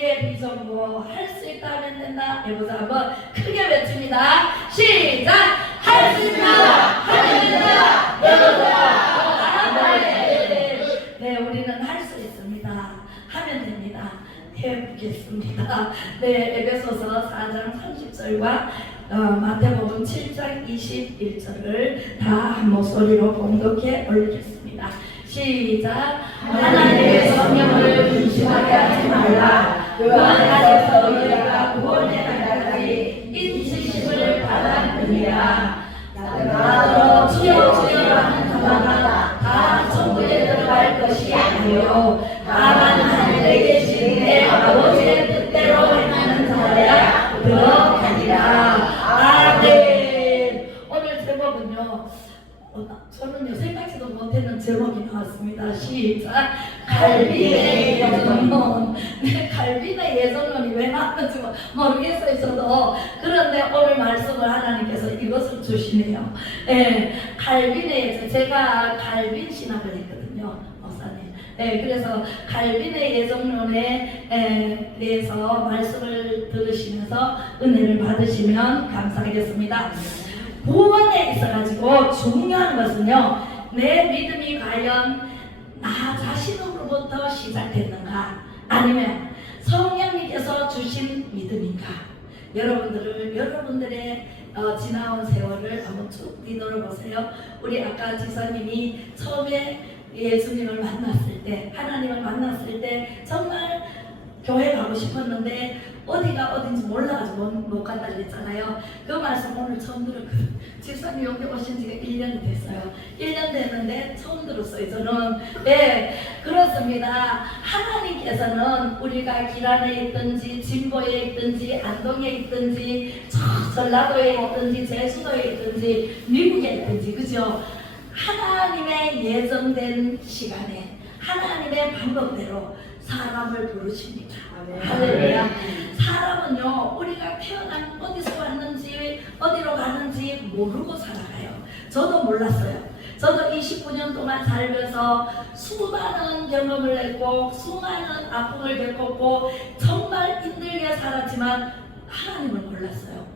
우리의 비전고 할 수 있다 하면 된다. 해보자. 한번 크게 외칩니다. 시작! 할 수 있다! 하면 된다! 해보자! 네, 우리는 할 수 있습니다. 하면 됩니다. 해보겠습니다. 네, 에베소서 4장 30절과 마태복음 7장 21절을 다 한 목소리로 봉독해 올리겠습니다. 시작! 하나님의 성령을 분심하게 하지 말라. 그 안에서 너희가 구원의 날까지 인치심을 받았느니라. 나더러 주여 주여 하는 자마다 다 천국에 들어갈 것이 아니요 다만 하늘에 계신 내 아버지의 뜻대로 행하는 자야 들어가리라. 아멘. 오늘 제목은요, 저는요 생각지도 못했는 제목이 나왔습니다. 시작! 갈빈의 예정론. 네, 갈빈의 예정론이 왜 나왔는지 모르겠어요 저도. 그런데 오늘 말씀을 하나님께서 이것을 주시네요. 네, 갈빈의 예정. 제가 갈빈 신학을 했거든요, 목사님. 네, 그래서 갈빈의 예정론에 대해서 말씀을 들으시면서 은혜를 받으시면 감사하겠습니다. 구원에 있어가지고 중요한 것은요, 내 믿음이 과연 나 자신으로부터 시작됐는가, 아니면 성령님께서 주신 믿음인가. 여러분들의 지나온 세월을 한번 쭉 뒤돌아보세요. 우리 아까 지사님이 처음에 예수님을 만났을 때, 하나님을 만났을 때 정말 교회 가고 싶었는데 어디가 어딘지 몰라가지고 못 간다 그랬잖아요. 그 말씀 오늘 처음 들었거든요. 집사님 여기 오신 지가 1년이 됐어요. 1년 됐는데 처음 들었어요 저는. 네, 그렇습니다. 하나님께서는 우리가 길안에 있든지 진보에 있든지 안동에 있든지 전라도에 있든지 제주도에 있든지 미국에 있든지, 그죠? 하나님의 예정된 시간에 하나님의 방법대로 사람을 부르십니다. 할렐루야. 사람은요, 우리가 태어난 어디서 왔는지 어디로 가는지 모르고 살아가요. 저도 몰랐어요. 저도 29년 동안 살면서 수많은 경험을 했고 수많은 아픔을 겪었고 정말 힘들게 살았지만 하나님을 몰랐어요.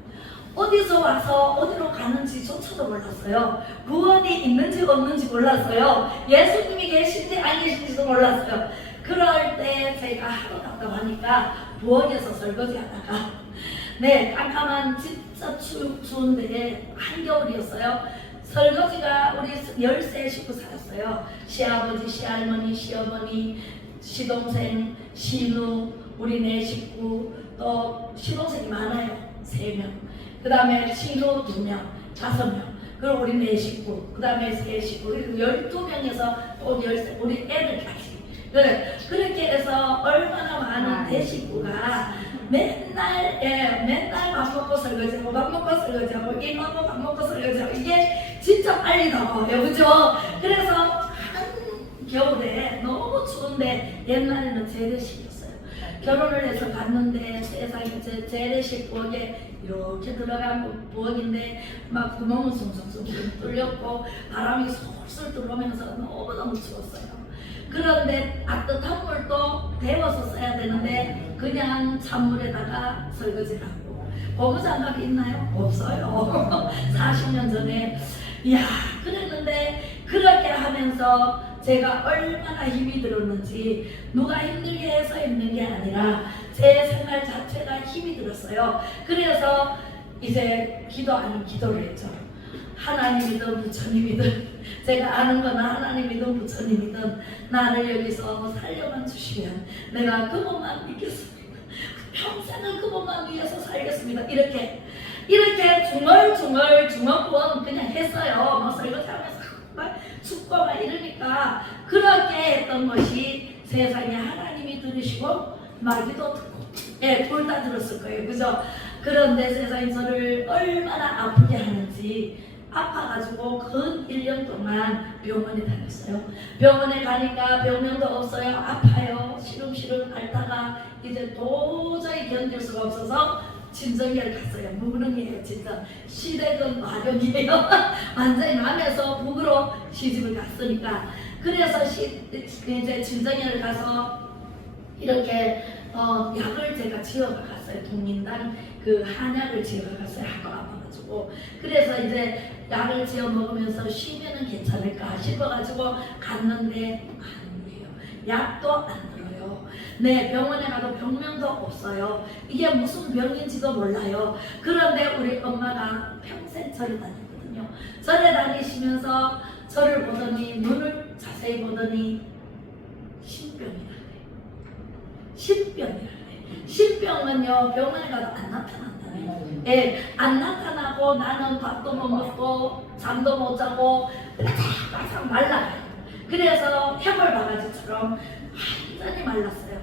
어디서 와서 어디로 가는지조차도 몰랐어요. 구원이 있는지 없는지 몰랐어요. 예수님이 계신지 안 계신지도 몰랐어요. 그럴 때 제가 하도 답답하니까 부엌에서 설거지 하다가, 네, 깜깜한 진짜 추운 데에 한겨울이었어요. 설거지가 우리 13 식구 살았어요. 시아버지, 시할머니, 시어머니, 시동생, 시누, 우리 4 식구, 또 시동생이 많아요. 3명. 그 다음에 시누 2명, 5명. 그리고 우리 4 식구, 그 다음에 3 식구, 그리고 12명에서 또 13, 우리 애들까지. 그래, 그렇게 해서 얼마나 많은 대식구가 맨날 밥 먹고 설거지하고 밥 먹고 설거지하고 일 먹고 밥 먹고 설거지하고, 이게 진짜 빨리 나와요, 그죠? 그래서 한 겨울에 너무 추운데, 옛날에는 재래식이었어요. 결혼을 해서 갔는데 세상에 재래식 부엌에 이렇게 들어간 부엌인데 막 구멍은 숭숭숭 뚫렸고 바람이 솔솔 들어오면서 너무너무 추웠어요. 그런데 따뜻한 물도 데워서 써야 되는데 그냥 찬물에다가 설거지를 하고. 고무장갑이 있나요? 없어요. 40년 전에. 이야, 그랬는데 그렇게 하면서 제가 얼마나 힘이 들었는지, 누가 힘들게 해서 힘든 게 아니라 제 생활 자체가 힘이 들었어요. 그래서 이제 기도 아닌 기도를 했죠. 하나님이든 부처님이든, 제가 아는 건 하나님이든 부처님이든 나를 여기서 살려만 주시면 내가 그분만 믿겠습니다. 평생을 그분만 위해서 살겠습니다. 이렇게 중얼중얼 그냥 했어요. 뭐 설거지하면서 막 춥고 막 이러니까. 그렇게 했던 것이 세상에 하나님이 들으시고 마귀도 듣고, 예, 둘 다 들었을 거예요, 그죠? 그런데 세상에 저를 얼마나 아프게 하는지, 아파가지고 근 1년 동안 병원에 다녔어요. 병원에 가니까 병명도 없어요. 아파요. 시름시름 앓다가 이제 도저히 견딜 수가 없어서 진정기를 갔어요. 무능이에요, 진짜. 시댁은 마력이에요. 완전히 남에서 북으로 시집을 갔으니까. 그래서 이제 진정기를 가서 이렇게 약을 제가 지어가 갔어요. 독린당 그 한약을 지어가 갔어요. 하도 아파가지고. 그래서 이제 약을 지어 먹으면서 쉬면은 괜찮을까 싶어가지고 갔는데 안 돼요. 약도 안 들어요. 네, 병원에 가도 병명도 없어요. 이게 무슨 병인지도 몰라요. 그런데 우리 엄마가 평생 절을 다녔거든요. 절에 다니시면서 저를 보더니 눈을 자세히 보더니 신병이라네. 신병이라네. 신병은요 병원에 가도 안 나타난다네. 예, 안 나타나고 나는 밥도 못 먹고 잠도 못 자고 바삭바삭 말라요. 그래서 해골바가지처럼 완전히 말랐어요.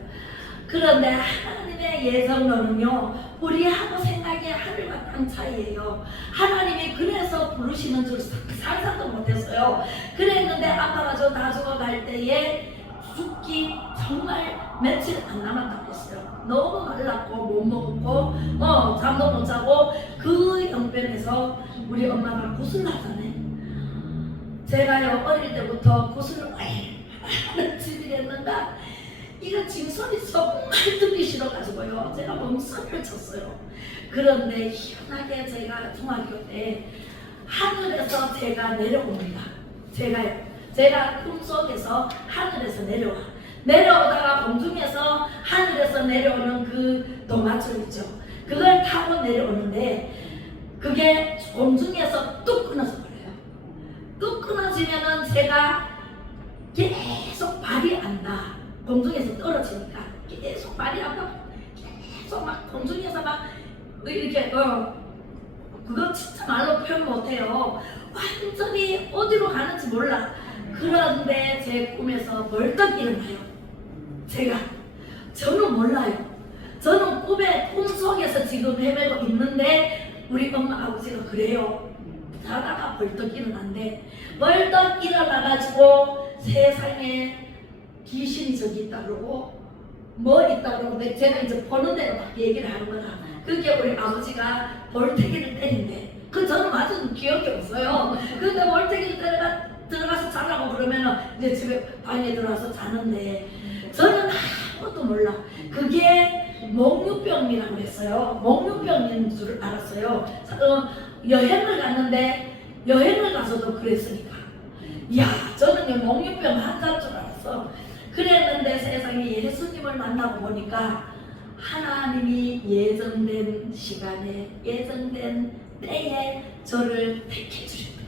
그런데 하나님의 예정론은요 우리하고 생각이 하늘과 땅 차이예요. 하나님이 그래서 부르시는 줄 상상도 못했어요. 그랬는데 아파가지고 다 죽어갈 때에 죽기 정말 며칠 안 남았다고 했어요. 너무 말랐고 못 먹었고 잠도 못 자고 그 영변에서 우리 엄마가 굿을 하잖아요. 제가요 어릴 때부터 굿을 얼마나 집이랬는가 이거 짐승이 정말 듣기 싫어가지고요 제가 멍석을 쳤어요. 그런데 희한하게 제가 중학교 때 하늘에서 제가 내려옵니다. 제가 꿈속에서 하늘에서 내려오다가 공중에서 하늘에서 내려오는 그 동화줄 있죠. 그걸 타고 내려오는데 그게 공중에서 뚝 끊어져 버려요. 뚝 끊어지면은 제가 계속 발이 안 닿아. 공중에서 떨어지니까 계속 발이 안 닿아. 계속 막 공중에서 막 이렇게 그거 진짜 말로 표현 못해요. 완전히 어디로 가는지 몰라. 그런데 제 꿈에서 벌떡 일어나요. 저는 몰라요. 저는 꿈속에서 지금 헤매고 있는데 우리 엄마 아버지가 그래요. 자다가 벌떡 일어난대. 벌떡 일어나가지고 세상에 귀신이 저기 있다 그러고 뭐 있다 그러는데 제가 이제 보는 대로 막 얘기를 하는 거다. 그게 우리 아버지가 볼태기를 때린대. 저는 맞은 기억이 없어요. 근데 볼태기를 들어가서 자라고 그러면은 이제 집에 방에 들어와서 자는데 저는 아무것도 몰라. 그게 몽유병이라고 했어요. 몽유병인 줄 알았어요. 여행을 갔는데 여행을 가서도 그랬으니까. 이야, 저는 몽유병 환자인 줄 알았어. 그랬는데 세상에 예수님을 만나고 보니까 하나님이 예정된 시간에 예정된 때에 저를 택해 주시더라고요.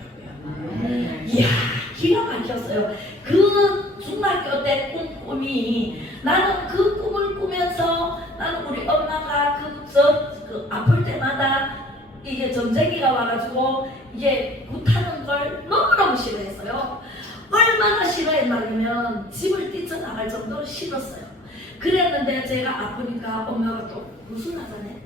이야, 기가 막혔어요. 그 중학교 때 꿈이 나는 그 꿈을 꾸면서 나는 우리 엄마가 그 아플 때마다 이게 전쟁기가 와가지고 이게 굿하는 걸 너무너무 싫어했어요. 얼마나 싫어했냐면 집을 뛰쳐나갈 정도로 싫었어요. 그랬는데 제가 아프니까 엄마가 또 무슨 하자네.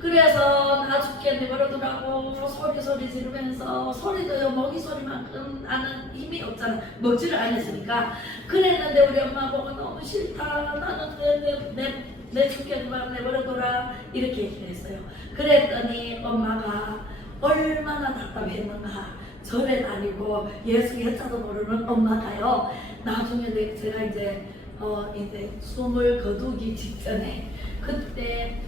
그래서 나 죽겠네 그러더라고. 소리 지르면서 소리도요 먹이 소리만큼 나는 힘이 없잖아. 먹지를 않았으니까. 그랬는데 우리 엄마 보고 너무 싫다. 나는 내 죽겠구만 내버려둬라 이렇게 얘기를 했어요. 그랬더니 엄마가 얼마나 답답했는가. 절에 다니고 예수 예자도 모르는 엄마가요. 나중에 제가 이제 숨을 거두기 직전에 그때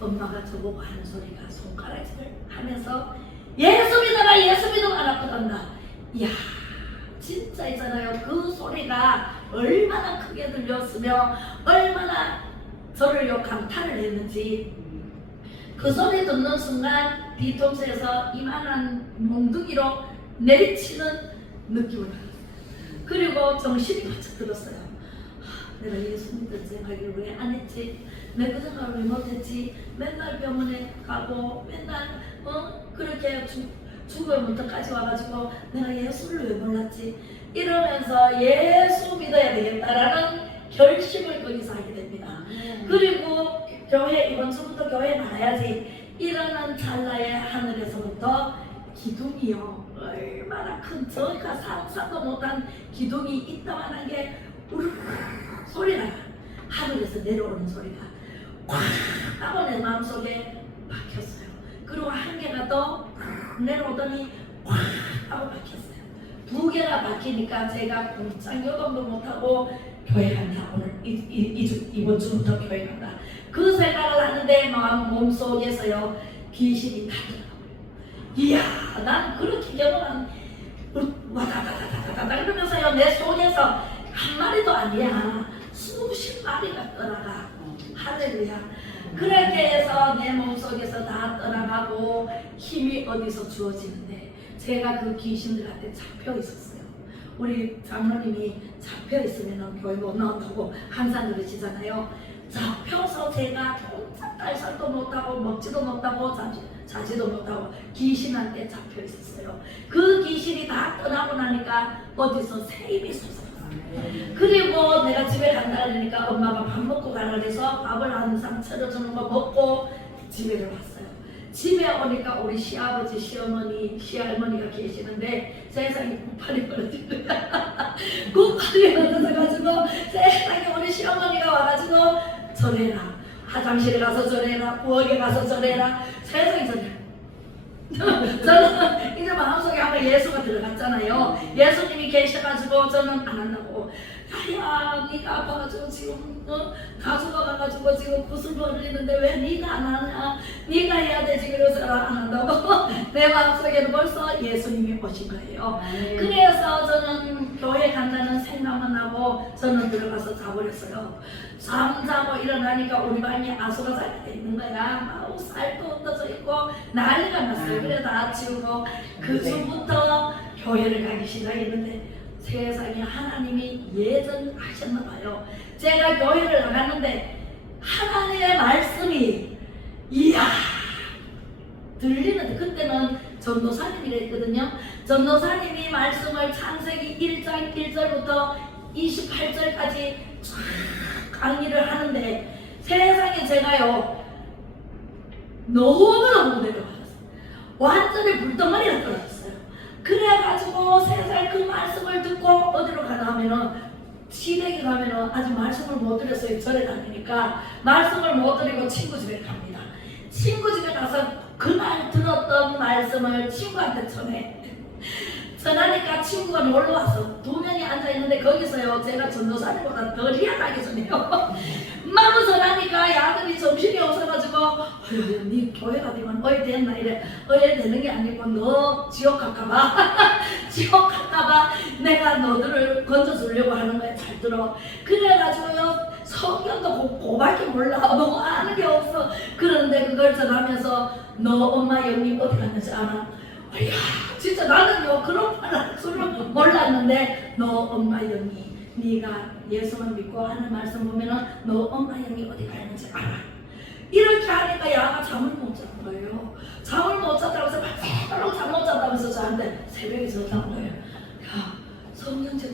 엄마가 저보고 하는 소리가 손가락질 하면서 예수 믿어라 예수 믿으면 안 아프단다. 이야 진짜 있잖아요. 그 소리가 얼마나 크게 들렸으며 얼마나 저를 감탄을 했는지 그 소리 듣는 순간 뒤통수에서 이만한 몽둥이로 내리치는 느낌을 받았어요. 그리고 정신이 바짝 들었어요. 내가 예수 믿을 생각을 왜 안 했지? 내가 그 생각을 왜 못했지? 맨날 병원에 가고 맨날 그렇게 죽음부터까지 와가지고 내가 예수를 왜 몰랐지? 이러면서 예수 믿어야 되겠다라는 결심을 거기서 하게 됩니다. 그리고 이번 주부터 교회 나가야지 이러는 찰나에 하늘에서부터 기둥이요 얼마나 큰 저희가 상상도 못한 기둥이 있다만한 게 우르르 소리가 하늘에서 내려오는 소리가 꽉 하고 내 마음속에 박혔어요. 그리고 한 개가 더 내려오더니 꽉 하고 박혔어요. 두 개가 박히니까 제가 꼼짝 요동도 못하고 교회 간다. 오늘 이번 주부터 교회 간다. 그 생각을 하는데 몸속에서요 귀신이 나더라고요. 이야, 난 그렇게 경험한 와다다다다다다 이러면서요 내 속에서 한 마리도 아니야 수십 마리가 떠나가. 할렐루야. 그렇게 해서 내 몸속에서 다 떠나가고 힘이 어디서 주어지는데 제가 그 귀신들한테 잡혀 있었어요. 우리 장로님이 잡혀 있으면 교회 못 나온다고 항상 그러시잖아요. 잡혀서 제가 꼼짝달싹도 못하고 먹지도 못하고 자지도 못하고 귀신한테 잡혀 있었어요. 그 귀신이 다 떠나고 나니까 어디서 세입이 솟았어요. 그리고 내가 집에 간다 그러니까 엄마가 밥 먹고 가라 그래서 밥을 항상 차려주는 거 먹고 집에 왔어요. 집에 오니까 우리 시아버지, 시어머니, 시할머니가 계시는데 세상에 구팔이 벌어진 거야. 구팔이 벌어져가지고 세상에 우리 시어머니가 와가지고 전해라. 화장실에 가서 전해라. 부엌에 가서 전해라. 세상에 전해라. 저는 이제 마음속에 한번 예수가 들어갔잖아요. 예수님이 계셔가지고 저는 안 한다고. 야야, 네가 아파가지고 지금 가수가 가가지고 지금 구슬 흘리는데 왜 네가 안 하냐? 네가 해야 되지. 그래서 안 한다고. 내 마음속에는 벌써 예수님이 오신 거예요. 그래서 저는 교회 간다는 생각만 하고 저는 들어가서 자버렸어요. 잠자고 일어나니까 우리 방에 아수라장이 돼 있는 거야. 막 살도 흩어져 있고 난리가 났어요. 그래 다 치우고 그 주부터 교회를 가기 시작했는데 세상에 하나님이 예전하셨나 봐요. 제가 교회를 나갔는데 하나님의 말씀이 이야 들리는데 그때는 전도사님이라 했거든요. 전도사님이 말씀을 창세기 1장 1절부터 28절까지 쫙 강의를 하는데 세상에 제가요 너무너무 내려받았어요. 완전히 불덩어리가 떨어졌어요. 그래가지고 세상에 그 말씀을 듣고 어디로 가나 하면은 시댁에 가면은 아직 말씀을 못 드렸어요. 절에 다니니까 말씀을 못 드리고 친구 집에 갑니다. 친구 집에 가서 그날 들었던 말씀을 친구한테 전해. 전하니까 친구가 놀러와서 두 명이 앉아있는데 거기서요 제가 전도사님보다 더 리약하게 전해요. 마구 전하니까 야들이 정신이 없어가지고 어휴 니 교회가 되면 어이 됐나 이래. 어이 되는 게 아니고 너 지옥 갈까봐 지옥 갈까봐 내가 너들을 건져주려고 하는 거야. 잘 들어. 그래가지고요 성경도 고밖에 몰라. 뭐 아는 게 없어. 그런데 그걸 전하면서 너 엄마 영님 어디 갔는지 알아? 이야 진짜 나는요 그런 말을 몰랐는데 너 엄마 영이 네가 예수만 믿고 하는 말씀 보면은 너 엄마 영이 어디 갔는지 알아. 이렇게 하니까 야가 잠을 못 자는 거예요. 잠을 못 잤다고 해서 바로 잠 못 잤다면서 저한테 새벽에 전화한 거예요. 야 성경책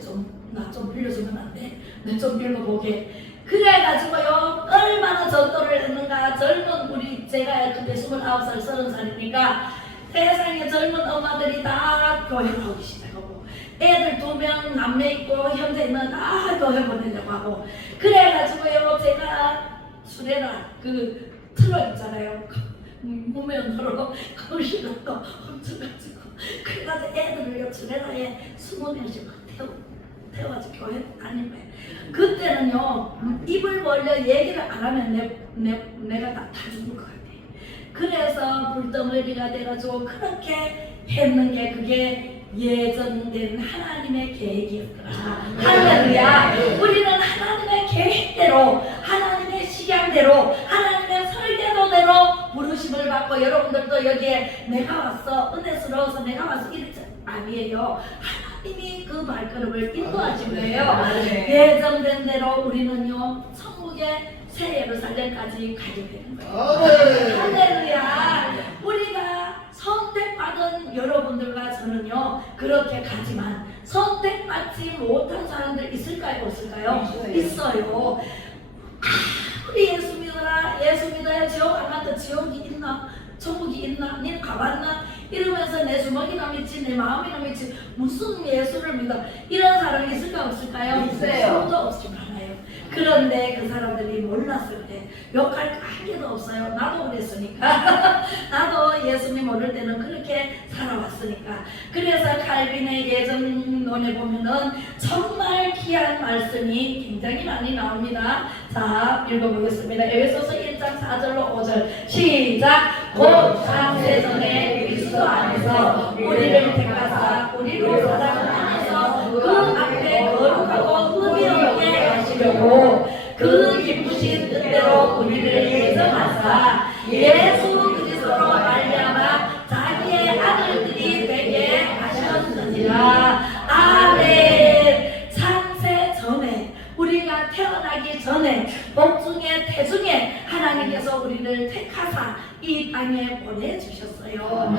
나 좀 빌려주면 안 돼? 내 좀 읽어보게. 그래가지고요 얼마나 전도를 했는가. 젊은 우리 제가 그때 29살 30살이니까 세상에 젊은 엄마들이 다 교회 가기 시작하고 애들 2명 남매 있고 형제는 다 교회 보내려고 하고 그래가지고요 제가 수레라 그 트럭 있잖아요. 무면으로 그걸 실어서 훔쳐가지고 그래가지고 애들을요 수레라에 20명씩 태워가지고 교회 다닌 거예요. 그때는요 입을 벌려 얘기를 안 하면 내가 다 죽을 것 같아요. 그래서 불덩어리가 돼가지고 그렇게 했는 게 그게 예정된 하나님의 계획이었더라. 할렐루야. 우리는 하나님의 계획대로 하나님의 식양대로 하나님의 설계도대로 부르심을 받고 여러분들도 여기에 내가 왔어 은혜스러워서 내가 와서 이렇게 아니에요. 하나님이 그 발걸음을 인도하신 거예요. 예정된 대로 우리는요 천국에 새 예루살렘까지 가게 되는 거예요. 할렐루야. 우리가 선택받은 여러분들과 저는요 그렇게 가지만 선택받지 못한 사람들 있을까요? 없을까요? 있어요. 우리 예수 믿어라. 예수 믿어야 지옥 안 간다. 지옥이 있나? 천국이 있나? 니는 가봤나? 이러면서 내 주먹이나 믿지 내 마음이나 믿지 무슨 예수를 믿어. 이런 사람이 있을까 없을까요? 있어요. 수도 없지 않아요. 그런데 그 사람들이 몰랐을 때 욕할 게 한 개도 없어요. 나도 그랬으니까. 나도 예수님 모를 때는 그렇게 살아왔으니까. 그래서 칼빈의 예정론에 보면은 정말 귀한 말씀이 굉장히 많이 나옵니다. 자, 읽어보겠습니다. 에베소서 1장 4절로 5절 시작. 곧 창세전에 그리스도 안에서 우리를 택하사 우리로 사랑 안에서 그 앞에 거룩하고 흠이 없게 하시려고 그 기쁘신 뜻대로 우리를 예정하사 예수 그리스도로 말미암아 자기의 아들들이 되게 하셨느니라. 아멘. 창세 전에 우리가 태어나기 전에 복중에 태중에 하나님께서 우리를 택하사 이 땅에 보내주셨어요.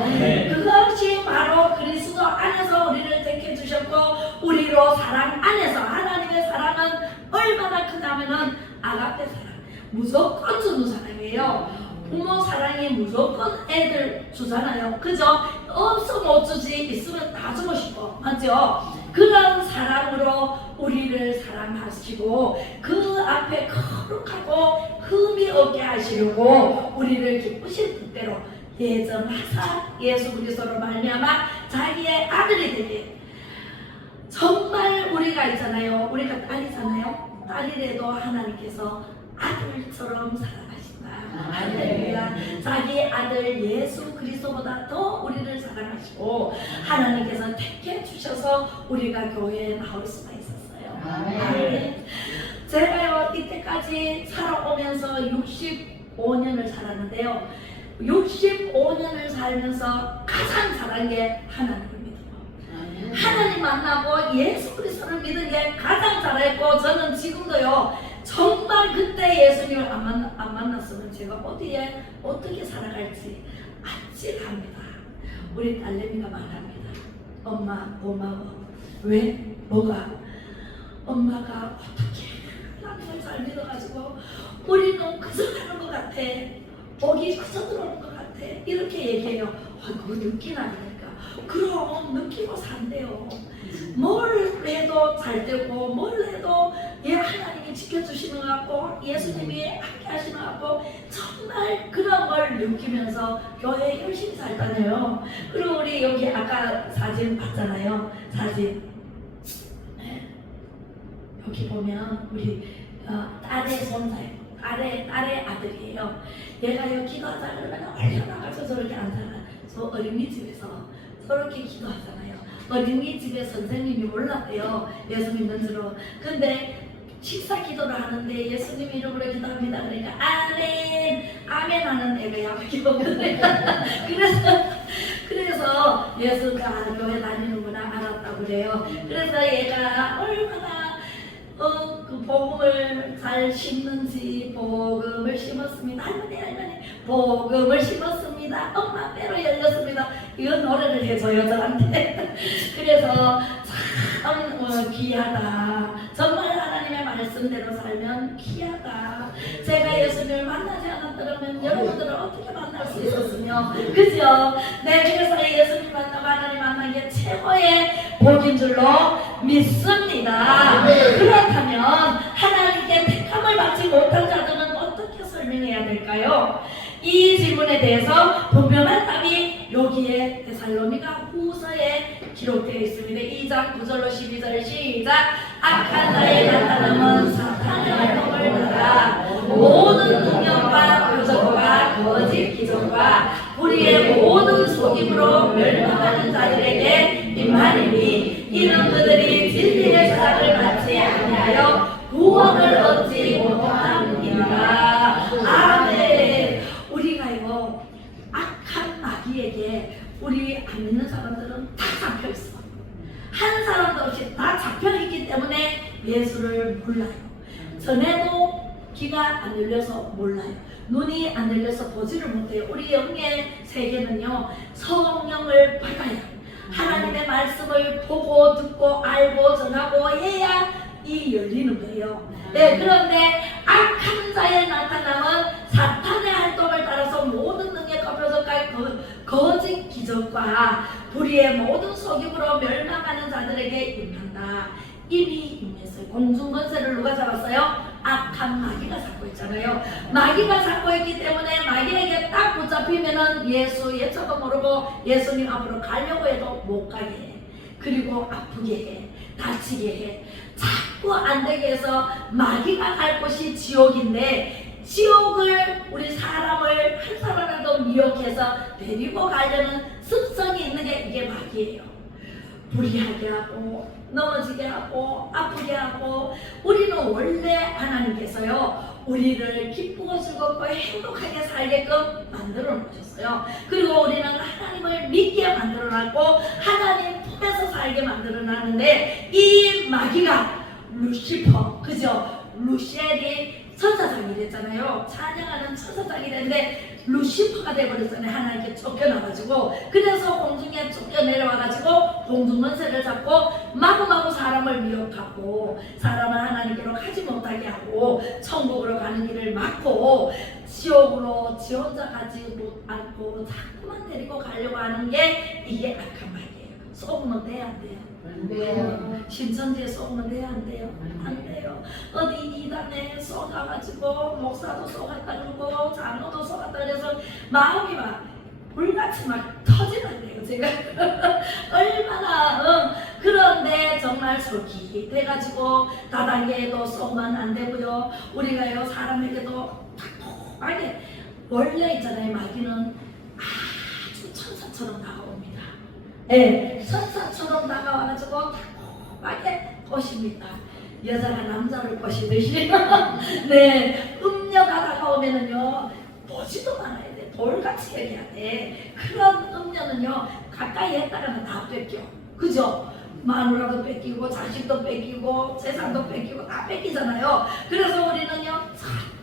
그것이 바로 그리스도 안에서 우리를 택해주셨고 우리로 사랑 안에서 하나님의 사랑은 얼마나 크냐면은 아가페 사랑, 무조건 주는 사랑이에요. 부모 사랑이 무조건 애들 주잖아요. 그죠? 없어 못 주지, 있으면 다 주고 싶어. 맞죠? 그런 사랑으로 우리를 사랑하시고 그 앞에 거룩하고 흠이 없게 하시려고 우리를 기쁘신 뜻대로 예정하사 예수 그리스도로 말미암아 자기의 아들이 되게. 정말 우리가 있잖아요. 우리가 딸이잖아요. 딸이라도 하나님께서 아들처럼 사랑하신다. 할렐루야. 자기 아들 예수 그리스도보다 더 우리를 사랑하시고 하나님께서 택해 주셔서 우리가 교회에 나올 수가 있었어요. 아멘. 제가요 이때까지 살아오면서 65년을 살았는데요. 65년을 살면서 가장 잘한 게 하나님을 믿어요. 하나님 만나고 예수 그리스도를 믿은 게 가장 잘했고 저는 지금도요. 정말 그때 예수님을 안 만났으면 제가 어디에 어떻게 살아갈지 아찔합니다. 우리 딸내미가 말합니다. 엄마 고마워. 왜? 뭐가? 엄마가 어떻게 하나님을 잘 믿어가지고 우리는 그저 가는 것 같아. 복이 그저 들어오는 것 같아. 이렇게 얘기해요. 그거 느끼나니까. 그럼 느끼고 산대요. 뭘 해도 잘 되고 뭘 해도 하나님이 지켜주시는 것 같고 예수님이 함께 하시는 것 같고 정말 그런 걸 느끼면서 교회 열심히 잘 다녀요. 그리고 우리 여기 아까 사진 봤잖아요. 사진 여기 보면 우리 딸의 손자예요. 딸의 아들이에요. 얘가 여기 기도하자 그러면 얼마나 가서 저렇게 앉아요. 저 어린이집에서 저렇게 기도하잖아요. 어린이집에 선생님이 몰랐대요. 예수님 먼저로. 근데 식사 기도를 하는데 예수님 이름으로 기도합니다. 그러니까 아멘 아멘 하는 애가 여기 보거든요. 그래서 예수가 교회 다니는구나 알았다고 그래요. 그래서 얘가 얼마나 그 복음을 잘 심는지 복음을 심었습니다. 할머니 복음을 심었습니다. 엄마 뼈로 열렸습니다. 이건 노래를 해줘요 저한테. 그래서 참 귀하다. 정말 하나님의 말씀대로 살면 귀하다. 제가 예수님을 만나지 않았더라면 여러분들은 어떻게 만날 수 있었으며 그죠? 네, 그래서 예수님 만나고 하나님 만난 게 최고의 복인 줄로 믿습니다. 그렇다면 하나님께 택함을 받지 못한 자들은 어떻게 설명해야 될까요? 이 질문에 대해서 분명한 답이 여기에 데살로니가 후서에 기록되어 있습니다. 2장 9절로 12절 시작. 악한 자의 나타남은 사탄의 활동을 따라 모든 능력과 표적과 거짓 기적과 우리의 모든 속임으로 멸망하는 자들에게 임하리니 이는 그들이 진리의 사랑을 받지 아니하여 구원을 얻지 못함이니라. 아멘. 우리가요 악한 마귀에게 우리 안 믿는 사람들은 다 잡혀있어. 한 사람도 없이 다 잡혀있기 때문에 예수를 몰라요. 전에도 귀가 안 열려서 몰라요. 눈이 안 열려서 보지를 못해요. 우리 영의 세계는요 성령을 받아야 하나님의 말씀을 보고 듣고 알고 전하고 해야 이 열리는 거예요. 네, 그런데 악한 자의 나타남은 사탄의 활동을 따라서 모든 능력과 표적과 거짓 기적과 불의의 모든 속임으로 멸망하는 자들에게 임한다. 이미 임했어요. 공중권세를 누가 잡았어요? 악한 마귀가 잡고 있잖아요. 마귀가 잡고 있기 때문에 마귀에게 딱 붙잡히면은 예수 예처도 모르고 예수님 앞으로 가려고 해도 못 가게 해. 그리고 아프게 해. 다치게 해. 자꾸 안 되게 해서 마귀가 갈 곳이 지옥인데, 지옥을 우리 사람을 한 사람이라도 미혹해서 데리고 가려는 습성이 있는 게 이게 마귀예요. 불의하게 하고 넘어지게 하고 아프게 하고. 우리는 원래 하나님께서요 우리를 기쁘고 즐겁고 행복하게 살게끔 만들어 놓으셨어요. 그리고 우리는 하나님을 믿게 만들어 놨고 하나님 품에서 살게 만들어 놨는데, 이 마귀가 루시퍼, 그죠? 루시엘이 천사장이 됐잖아요. 찬양하는 천사장이 됐는데 루시퍼가 돼버렸잖아요. 하나님께 쫓겨나가지고. 그래서 공중에 쫓겨내려와가지고 공중권세를 잡고 마구마구 사람을 미혹하고 사람을 하나님께로 가지 못하게 하고 천국으로 가는 길을 막고 지옥으로 지 혼자 가지 않고 자꾸만 데리고 가려고 하는 게 이게 악한 말이에요. 속으면 돼야 안 돼요? 안 돼요. 신천지에 속으면 돼야 안 돼요? 안 돼요. 어디 이단에 속아가지고 목사도 속았다 그러고 장로도 속았다 그래서 마음이 막 불같이 막 터지는데요. 제가 얼마나 그런데 정말 속이 돼가지고 다단계에도 속으면 안 되고요. 우리가요 사람에게도 탁탁하게 원래 있잖아요. 마귀는 아주 천사처럼 다가옵니다. 네, 천사처럼 다가와가지고 탁탁하게 꼬십니다. 여자가 남자를 꼬시듯이. 네, 음녀가 다가오면은요 보지도 말아야 돼. 돌같이 여겨야 돼. 그런 음녀는요 가까이 했다가는 다 뺏겨. 그죠? 마누라도 뺏기고 자식도 뺏기고 재산도 뺏기고 다 뺏기잖아요. 그래서 우리는요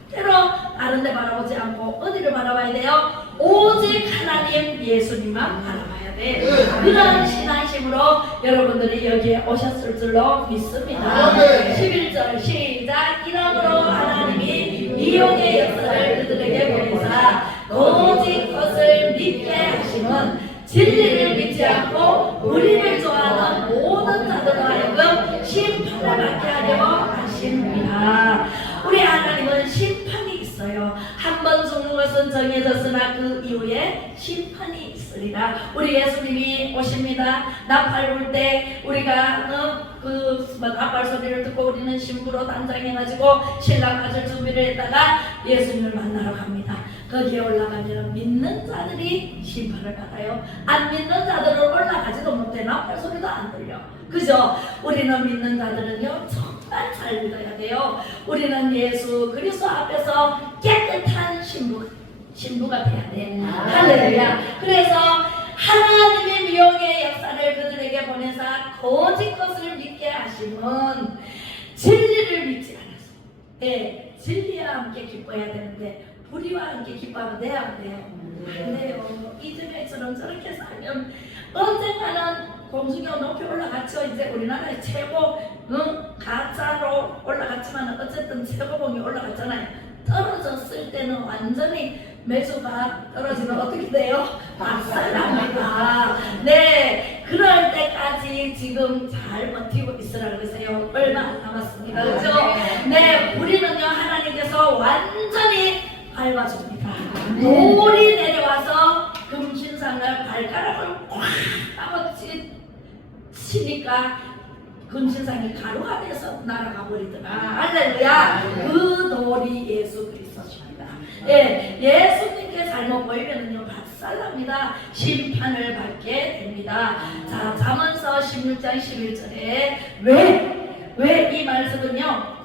절대로 다른 데 바라보지 않고 어디를 바라봐야 돼요? 오직 하나님 예수님만 바라봐야 돼. 그런 신앙심으로 여러분들이 여기에 오셨을 줄로 믿습니다. 11절 시작. 이러므로 하나님이 미혹의 역사를 그들에게 보내사 오직 것을 믿게 하심은 진리를 믿지 않고 우리를 좋아하는 모든 자들로 하여금 심판을 받게 하려 하십니다. 우리 하나님은 심판이 있어요. 한 번 죽는 것은 정해졌으나 그 이후에 심판이 있으리라. 우리 예수님이 오십니다. 나팔 불 때 우리가 나팔 소리를 듣고 우리는 신부로 단장해가지고 신랑 맞을 준비를 했다가 예수님을 만나러 갑니다. 거기에 올라가면 믿는 자들이 심판을 받아요. 안 믿는 자들은 올라가지도 못해. 나팔 소리도 안 들려. 그죠? 우리는 믿는 자들은요 정말 잘 믿어야 돼요. 우리는 예수 그리스도 앞에서 깨끗한 신부가 돼야 돼. 할렐루야. 그래서 하나님의 미혹의 역사를 그들에게 보내사 거짓 것을 믿게 하심은 진리를 믿지 않아서. 네, 진리와 함께 기뻐해야 되는데 불의와 함께 기뻐하면 돼요? 안 돼요? 안 돼요. 이즈메처럼 저렇게 살면 언젠가는 공중에 높이 올라갔죠. 이제 우리나라의 최고 가짜로 올라갔지만 어쨌든 최고봉이 올라갔잖아요. 떨어졌을 때는 완전히 매수가 떨어지면 어떻게 돼요? 박살납니다. 네, 그럴 때까지 지금 잘 버티고 있으라 그러세요. 얼마 안 남았습니다. 그죠? 네, 우리는요 하나님께서 완전히 밟아줍니다. 돌이 내려와서 금신상을 발가락을 꽉 하고 치니까 금신상이 가루가 돼서 날아가 버리더라. 할렐루야. 그 돌이 예수 그리스도십니다. 예, 예수님께 잘못 보이면은요 박살납니다. 심판을 받게 됩니다. 자, 잠언서 16장 11절에 왜 이 말씀은요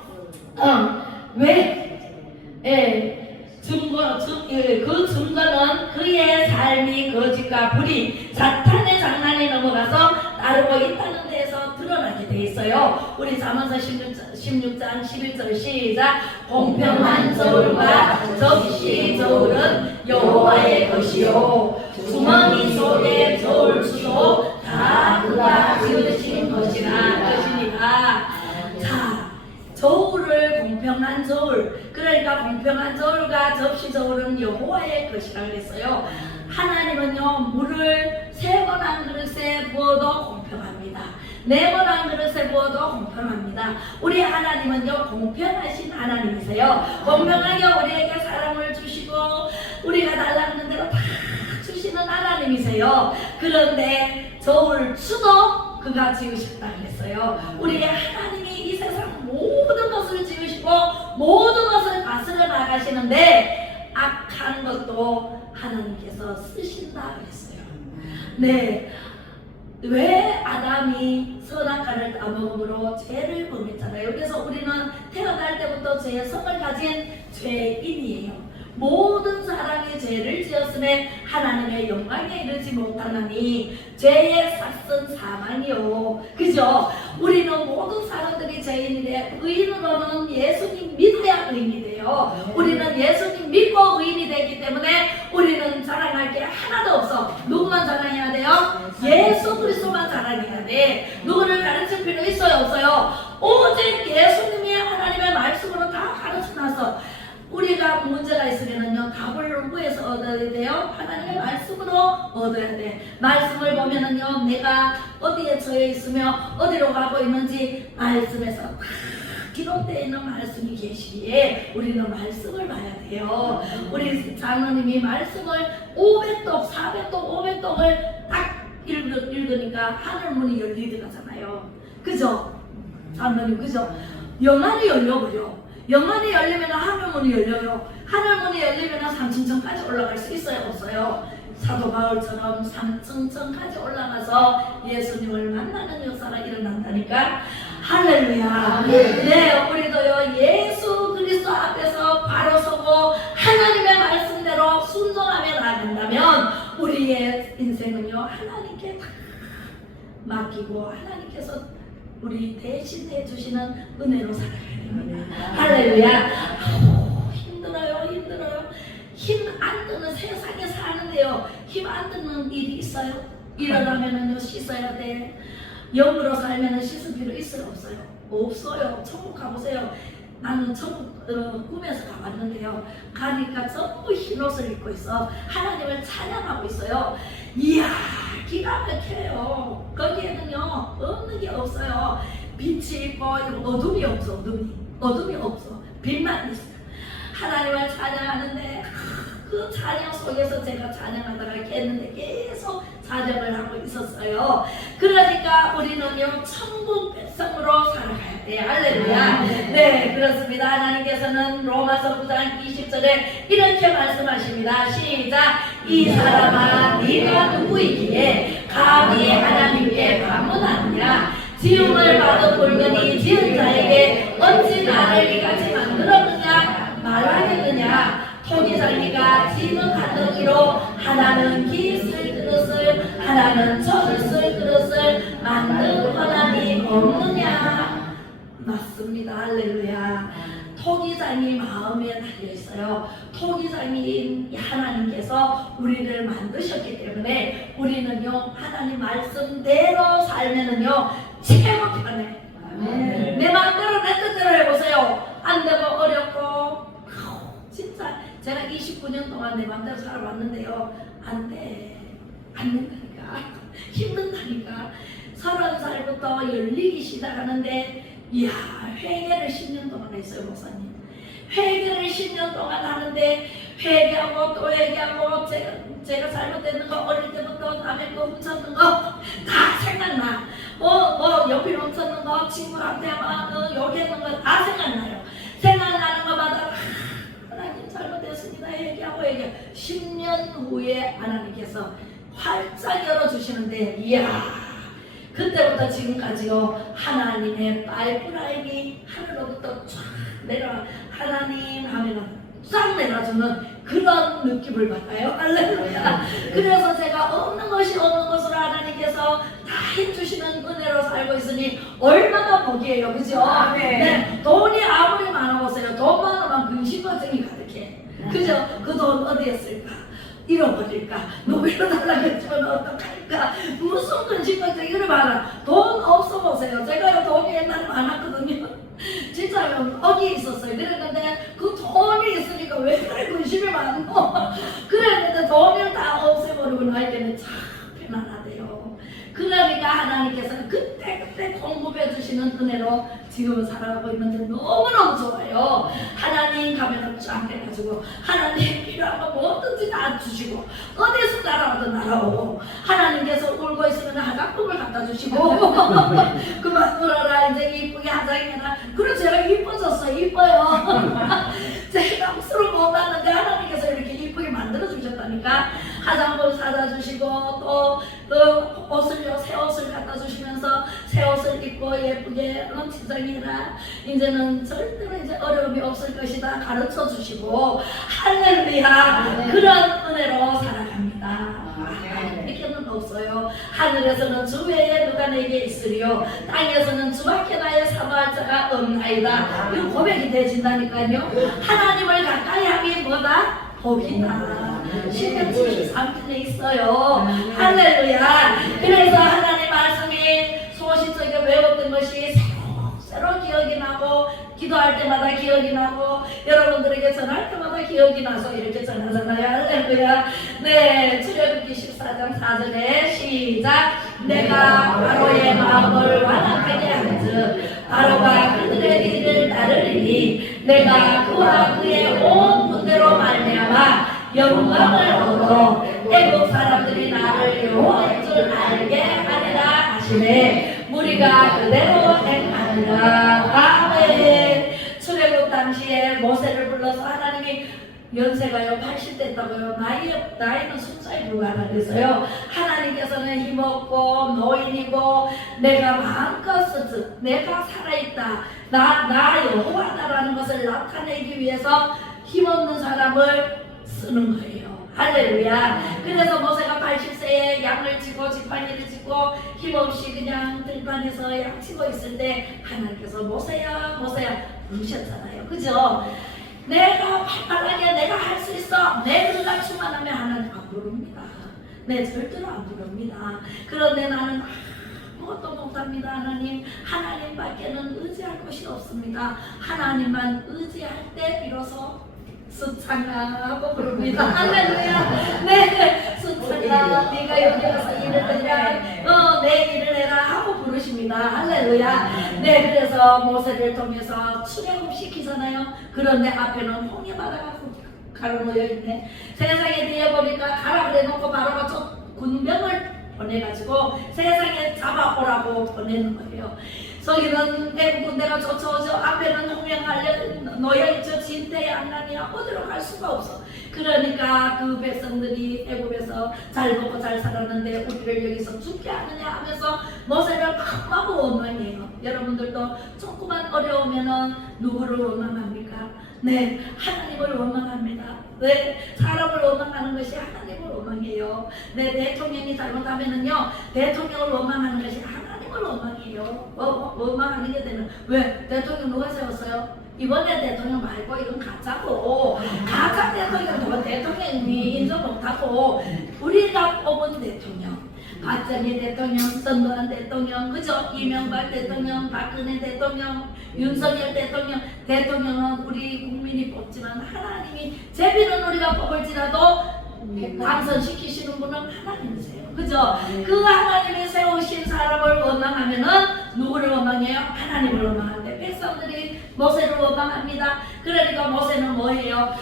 그 증거는 그의 삶이 거짓과 불의, 사탄의 장난에 넘어가서 따르고 있다는 데에서 드러나게 돼 있어요. 우리 잠언서 16장 11절 시작. 공평한 저울과 접시 저울은 여호와의 것이요 주머니 속의 저울 수도 다 그가 지으신 것이니라. 자, 저울을 공평한 저울, 그러니까 공평한 저울과 접시 저울은 여호와의 것이라 그랬어요. 하나님은요 물을 세 번 한 그릇에 부어도 공평합니다. 네 번 한 그릇에 부어도 공평합니다. 우리 하나님은요 공평하신 하나님이세요. 공평하게 우리에게 사랑을 주시고 우리가 달라는 대로 다 주시는 하나님이세요. 그런데 저울 추도 그가 지으셨다 그랬어요. 우리 하나님이 이 세상 모든 것을 지으시고 모든 것을 다스려 나가시는데 악한 것도 하나님께서 쓰신다 그랬어요. 네, 왜 아담이 선악과를 따먹음으로 죄를 범했잖아요. 그래서 우리는 태어날 때부터 죄의 성을 가진 죄인이에요. 모든 사람이 죄를 지었음에 하나님의 영광에 이르지 못하나니 죄의 삭은 사망이요. 그죠? 우리는 모든 사람들이 죄인인데 의인으로는 예수님 믿어야 의인이 돼요. 우리는 예수님 믿고 의인이 되기 때문에 우리는 자랑할 게 하나도 없어. 누구만 자랑해야 돼요? 예수 그리스도만 자랑해야 돼. 누구를 가르칠 필요 있어요? 없어요? 오직 예수님이 하나님의 말씀으로 다 가르쳐놔서 우리가 문제가 있으면은요 답을 누구에서 얻어야 돼요? 하나님의 말씀으로 얻어야 돼. 말씀을 보면은요 내가 어디에 처해 있으며 어디로 가고 있는지 말씀에서 다 기록되어 있는 말씀이 계시기에 우리는 말씀을 봐야 돼요. 우리 장로님이 말씀을 500독, 400독, 500독을 딱 읽으니까 하늘문이 열리더라잖아요. 그죠? 장로님 그죠? 영안이 열려버려. 영안이 열리면 하늘문이 열려요. 하늘문이 열리면 3층까지 올라갈 수 있어요? 없어요? 사도 바울처럼 3층까지 올라가서 예수님을 만나는 역사가 일어난다니까. 할렐루야. 네, 우리도요 예수 그리스도 앞에서 바로 서고 하나님의 말씀대로 순종하며 나간다면 우리의 인생은요 하나님께 다 맡기고 하나님께서 우리 대신해 주시는 은혜로 살아야 됩니다. 할렐루야. 힘들어요. 힘 안 드는 세상에 사는데요. 힘 안 드는 일이 있어요? 일어나면은요 씻어야 돼. 영으로 살면은 씻을 필요 있어요? 없어요? 없어요. 천국 가보세요. 나는 천국 꿈에서 가봤는데요. 가니까 전부 흰 옷을 입고 있어. 하나님을 찬양하고 있어요. 이야 기가 막혀요. 거기에는요 없는 게 없어요. 빛이 있고 어둠이 없어. 어둠이 없어. 빛만 있어. 하나님을 찬양하는데 그 찬양 속에서 제가 찬양하다가 깼는데 계속 찬양을 하고 있었어요. 그러니까 우리는요 천국 백성으로 살아가야 돼요. 할렐루야. 네 그렇습니다. 하나님께서는 로마서 9장 20절에 이렇게 말씀하십니다. 시작. 이 사람아 네가 누구이기에 감히 하나님께 반문하느냐. 지음을 받은 물건이 지은 자에게 어찌 나를 이같이 만들었느냐 말하겠느냐. 토기장이가 지는 가더기로 하나는 기 쓸 그릇을 하나는 천을 쓸 그릇을 만든 권한이 없느냐. 맞습니다. 할렐루야. 토기장이 마음에 달려있어요. 토기장인 하나님께서 우리를 만드셨기 때문에 우리는요 하나님 말씀대로 살면은요 최고 편해. 내 마음대로 내 뜻대로 해보세요. 안 되고 어렵고 진짜 제가 29년 동안 내 마음대로 살아왔는데요 안 된다니까. 힘든다니까. 30살부터 열리기 시작하는데 이야 회개를 10년 동안 했어요. 목사님 회개를 10년 동안 하는데 회개하고 또 회개하고 제가 잘못된 거 어릴 때부터 남의 거 훔쳤는 거 다 생각나. 옆에 훔쳤는 거 친구한테 욕했는 거 다 생각나요. 생각나는 거마다 하나님 잘못했습니다 얘기하고 10년 후에 하나님께서 활짝 열어주시는데 이야 그때부터 지금까지요 하나님의 파이프라인이 하늘로부터 쫙 내려와 하나님 하면은 쫙 내려주는 그런 느낌을 받아요. 할렐루야. 그래서 제가 없는 것이 없는 것으로 하나님께서 다 해주시는 은혜로 살고 있으니 얼마나 복이에요. 그죠? 네. 돈이 아무리 많아보세요. 돈 많으면 근심걱정이 가득해. 그죠? 그 돈 어디에 쓸까? 잃어버릴까? 누구 잃어달라고 했지만 어떡할까? 무슨 근심걱정 이래 많아. 돈 없어 보세요. 제가요 돈이 옛날에 많았거든요. 진짜요 어디에 있었어요. 그랬는데 그 돈이 있으니까 왜 그래 근심이 많고 그랬는데 돈을 다 없애버리고 나에게는 참 편안하다. 그러니까 하나님께서는 그때 공급해 주시는 은혜로 지금 살아가고 있는데 너무너무 좋아요. 하나님 가면은 쫙 해가지고 하나님 필요한 거 뭐든지 다 주시고 어디서 날아와도 날아오고 하나님께서 울고 있으면 화장품을 갖다 주시고 그만 울어라 이제 이쁘게 화장해라. 그리고 제가 이뻐졌어요. 이뻐요. 제가 술을 못 하는데 하나님께서 이렇게 이쁘게 만들어 주셨다니까. 화장품 사다 주시고 또 옷을요 새 옷을 갖다 주시면서 새 옷을 입고 예쁘게 지정해라. 이제는 절대로 이제 어려움이 없을 것이다 가르쳐 주시고 할렐루야. 그런 은혜로 살아갑니다. 이렇게는 없어요. 하늘에서는 주 외에 누가 내게 있으리요 땅에서는 주밖에 나의 사모할 자가 없나이다. 이 고백이 되진다니까요. 하나님을 가까이 하기 뭐다? 복이다. 신경 73편에 있어요. 할렐루야. 그래서 하나님 말씀이 소신적에 외웠던 것이 새로 기억이 나고 기도할 때마다 기억이 나고 여러분들에게 전할 때마다 기억이 나서 이렇게 전하잖아요. 할렐루야. 네, 출애굽기 14장 4절에 시작. 내가 바로의 마음을 완악하게 한즉 바로가 그들의 길을 따르리니 내가 그와 그의 온 군대로 말미암아 영광을 얻어 애국 사람들이 나를 여호와인 줄 알게 하리라 하시네. 우리가 그대로 행하리라. 아멘. 출애굽 당시에 모세를 불러서 하나님이 연세가요 80 됐다고요. 나이는 숫자에 불과하다면서요. 하나님께서는 힘없고 노인이고 내가 마음껏 쓰듯 내가 살아있다 나 여호와다라는 것을 나타내기 위해서 힘없는 사람을 쓰는 거예요. 할렐루야. 그래서 모세가 80세에 양을 치고 지팡이를 치고 힘없이 그냥 들판에서 양 치고 있을 때 하나님께서 모세야 모세야 부르셨잖아요. 그죠? 내가 발랄하게 내가 할 수 있어. 내 눈가 충만하면 하나님 안 부릅니다. 네, 절대로 안 부릅니다. 그런데 나는 아무것도 못합니다. 하나님밖에는 의지할 곳이 없습니다. 하나님만 의지할 때 비로소 수창아 부릅니다. 할렐루야. 네, 수창아 네가 여기 와서 일을 해라. 내 일을 해라 하고 부르십니다. 할렐루야. 네, 그래서 모세를 통해서 출애굽시키잖아요. 그런데 앞에는 홍해 바다가 가로놓여 있네. 세상에 대해 보니까 가라 그래 놓고 바로가 군병을 보내가지고 세상에 잡아오라고 보내는 거예요. 저기는 애국 군대가 쫓아오죠. 앞에는 홍해가 놓여있죠. 진퇴양난이야. 어디로 갈 수가 없어. 그러니까 그 백성들이 애국에서 잘 먹고 잘 살았는데 우리를 여기서 죽게 하느냐 하면서 모세를 막 원망해요. 여러분들도 조금만 어려우면은 누구를 원망합니까? 네, 하나님을 원망합니다. 네, 사람을 원망하는 것이 하나님을 원망해요. 네, 대통령이 잘못하면은요, 대통령을 원망하는 것이 하나님을 원망해요. 원망하는 게 되는. 왜? 대통령 누가 세웠어요? 이번에 대통령 말고 이건 가짜고, 가짜 대통령, 대통령이 인정 못하고 우리가 뽑은 대통령. 박정희 대통령, 전두환 대통령, 그죠? 이명박 대통령, 박근혜 대통령, 윤석열 대통령, 대통령은 우리 국민이 뽑지만 하나님이 제비는 우리가 뽑을지라도 당선시키시는 분은 하나님이세요. 그죠? 그 하나님이 세우신 사람을 원망하면은 누구를 원망해요? 하나님을 원망하는데 백성들이 모세를 원망합니다. 그러니까 모세는 뭐예요?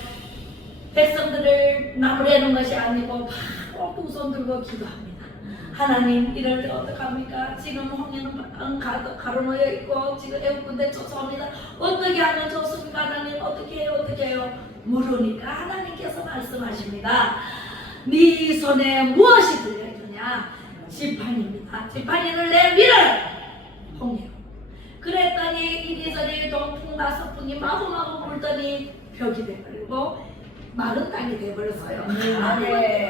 백성들을 나무래는 것이 아니고 바로 두 손 들고 기도합니다. 하나님 이럴 때 어떡합니까? 지금 홍해는 가로놓여 있고 지금 애국군대 쫓아옵니다. 어떻게 하면 좋습니까? 하나님 어떻게 해요? 물으니까 하나님께서 말씀하십니다. 네 손에 무엇이 들려있느냐? 지팡이입니다. 지팡이를 내밀어라. 홍해로. 그랬더니 이리저리 동풍 나서풍이 마구마구 불더니 벽이 돼버리고 마른 땅이 되어버렸어요.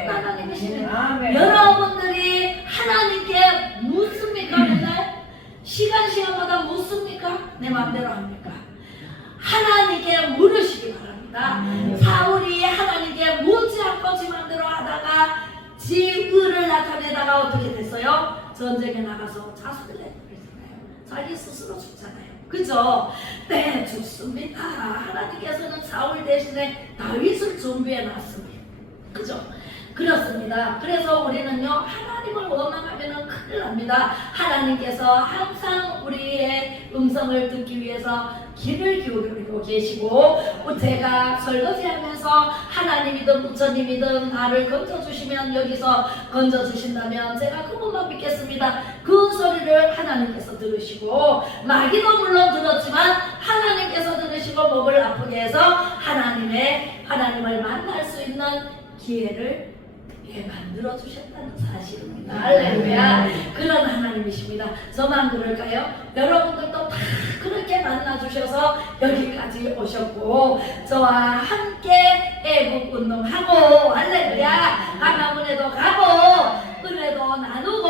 하나님이시네. 여러분들이 하나님께 묻습니까? 맨날 시간마다 묻습니까? 내 마음대로 합니까? 하나님께 물으시기 바랍니다. 사울이 하나님께 묻지 않고 지 마음대로 하다가 지 의를 나타내다가 어떻게 됐어요? 전쟁에 나가서 자수를 내버리잖아요. 자기 스스로 죽잖아요. 그죠? 네, 좋습니다. 하나님께서는 사울 대신에 다윗을 준비해 놨습니다. 그죠? 그렇습니다. 그래서 우리는요, 하나님을 원망하면 큰일 납니다. 하나님께서 항상 우리의 음성을 듣기 위해서 귀를 기울이고 계시고, 제가 설거지하면서 하나님이든 부처님이든 나를 건져주시면, 여기서 건져주신다면 제가 그것만 믿겠습니다. 그 소리를 하나님께서 들으시고, 마귀도 물론 들었지만 하나님께서 들으시고 목을 아프게 해서 하나님을 만날 수 있는 기회를 만들어 주셨다는 사실입니다. 할렐루야. 그런 하나님이십니다. 저만 그럴까요? 여러분들도 다 그렇게 만나 주셔서 여기까지 오셨고, 저와 함께 애국 운동하고, 할렐루야, 강화문에도 가고 은혜도 나누고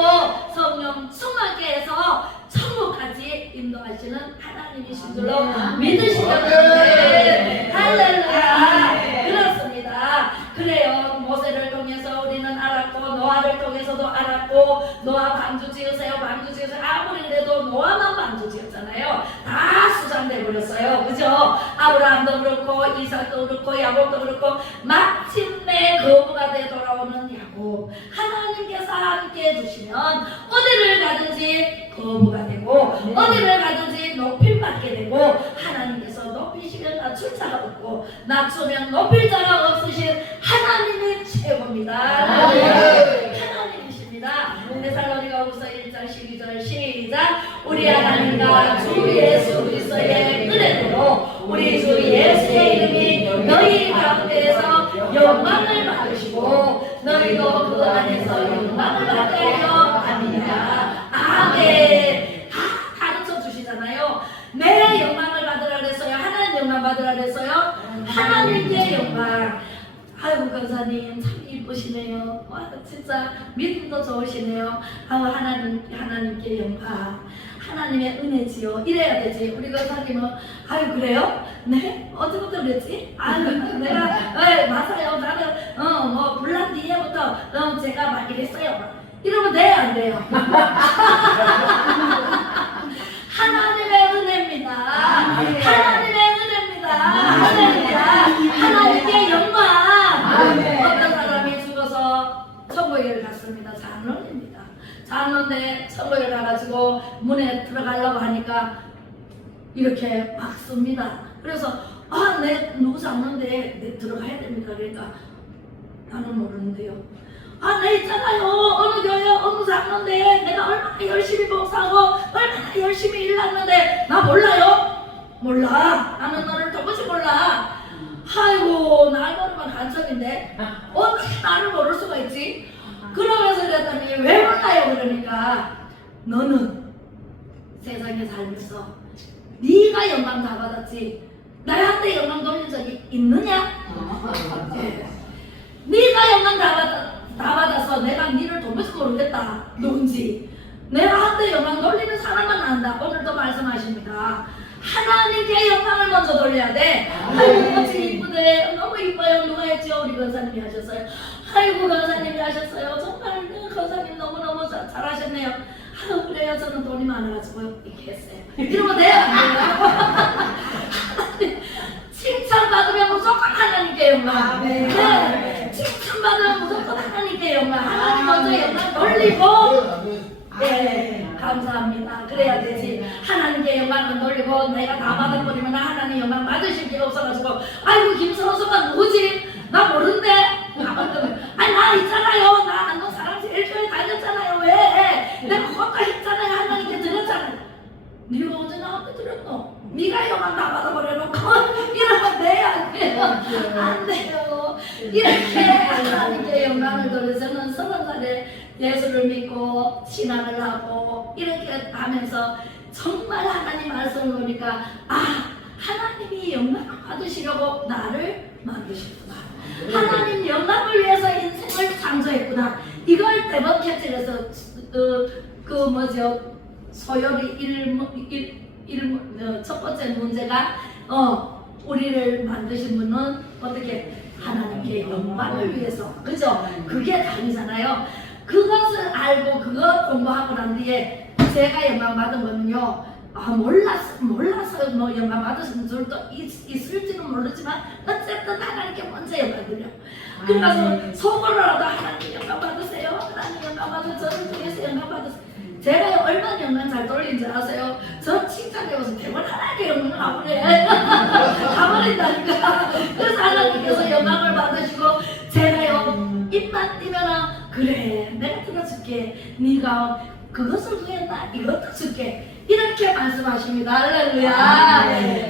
성령 충만케 해서 천국까지 인도하시는 하나님이신 줄로 믿으시거든. 할렐루야. 그렇습니다. 그래요. 모세를 통해서 우리는 알았고, 노아를 통해서도 알았고, 노아 방주 지으세요, 방주 지으세요. 아무리 그래도 노아만 방주 지었잖아요. 다 수장돼 버렸어요. 그죠? 아브라함도 그렇고, 이삭도 그렇고, 야곱도 그렇고, 마침내 거부가 돼 돌아오는 야곱. 하나님께서 함께 해주시면 어디를 가든지 거부가 되고, 어디를 가든지 높임받게 되고, 하나님께서 높이시면 낮출 자가 없고, 낮추면 높일 자가 없으신 하나님이 최고입니다. 하나님이십니다. 데살로니가후서 1장 12절 시작. 우리 하나님과 주 예수 그리스도의 은혜로 우리 주 예수의 이름이 너희 가운데에서 영광을 받으시고 너희도 그 안에서 영광을 받으려 합니다. 아멘. 다 가르쳐 주시잖아요. 내 영광을 받으라 그랬어요? 하나님 영광 받으라 그랬어요? 하나님께 영광. 아이고 권사님 참 이쁘시네요. 와 진짜 믿음도 좋으시네요. 하나님께 영광, 하나님의 은혜지요. 이래야 되지. 우리 권사님은 아유 그래요? 네? 어제부터 그랬지? 아유 내가 맞아요. 나는 뭐 불난 뒤에부터 제가 막 이랬어요. 이러면 돼요 안 돼요? 하나님의 은혜입니다. 하나님의 은혜입니다. 하나님께 영광. 어떤 사람이 죽어서 천국에 갔습니다. 장로입니다. 장로인데 천국에 가가지고 문에 들어가려고 하니까 이렇게 막 씁니다. 그래서 내 누구 장로인데 내 들어가야 됩니까? 그러니까 나는 모르는데요. 내 있잖아요. 어느 교회 어느 장로인데 내가 얼마나 열심히 봉사하고 얼마나 열심히 일났는데 나 몰라요? 몰라. 나는 너를 도무지 몰라. 아이고 날 모르면 한참인데 어떻게 나를 모를 수가 있지? 그러면서 그랬더니 왜 몰라요? 그러니까 너는 세상에 살면서 네가 영광 다 받았지 나한테 영광 돌린 적이 있느냐? 네가 영광 다 받아서 내가 네를 도무지 모르겠다. 누군지. 내가 한테 영광 돌리는 사람만 안다. 오늘도 말씀하십니다. 하나님께 영광을 먼저 돌려야 돼. 아이고 같이 이쁘네. 너무 이뻐요. 누가 했죠? 우리 권사님이 하셨어요. 아이고 권사님이 하셨어요. 정말 권사님 너무너무 잘하셨네요. 아유 그래요. 저는 돈이 많아가지고 이렇게 했어요. 이러면 돼요? 칭찬받으면 무조건 하나님께 영광. 네. 칭찬받으면 무조건 하나님께 영광. 하나님 먼저 영광 돌리고 네, 감사합니다. 그래야 되지. 하나님께 영광을 돌리고 내가 다 받아버리면 하나님 영광 받으실 게 없어가지고 아이고 김선호가 누구지? 나 모른대. 아니 나 있잖아요. 나 안동 사랑제일 교회 다녔잖아요. 왜? 내가 그것도 했잖아요. 하나님께 드렸잖아요. 네가 언제 나한테 드렸노? 네가 영광 다 받아버려놓고 이러면 돼요? 안 돼요? 안 돼요. 이렇게 하나님께 영광을 돌려서는 30살에 예수를 믿고 신앙을 하고 이렇게 하면서 정말 하나님 말씀을 보니까 하나님이 영광을 받으시려고 나를 만드셨구나. 하나님 영광을 위해서 인생을 창조했구나. 이걸 대번 캐치해서 소열이 첫 번째 문제가 우리를 만드신 분은 어떻게 하나님께 영광을 위해서 그죠? 그게 답이잖아요. 그것을 알고 그거 공부하고 난 뒤에 제가 영광 받은 거는요. 몰라서 뭐 영광 받으신 줄도 있을지는 모르지만 어쨌든 하나님께 먼저 영광 드려. 그래서 속으로라도 하나님 영광 받으세요. 하나님 영광 받으세요. 저를 통해서 영광 받으세요. 제가 얼마나 영광 잘 돌린지 아세요? 저 칭찬해서 대본 하나님께 영광을 안 그래. 가버린다니까. 그래서 하나님께서 영광을 받으시고 제가요 입만 띄면은 그래 내가 들어줄게. 네가 그것을 구했나 이것도 줄게. 이렇게 말씀하십니다. 할렐루야.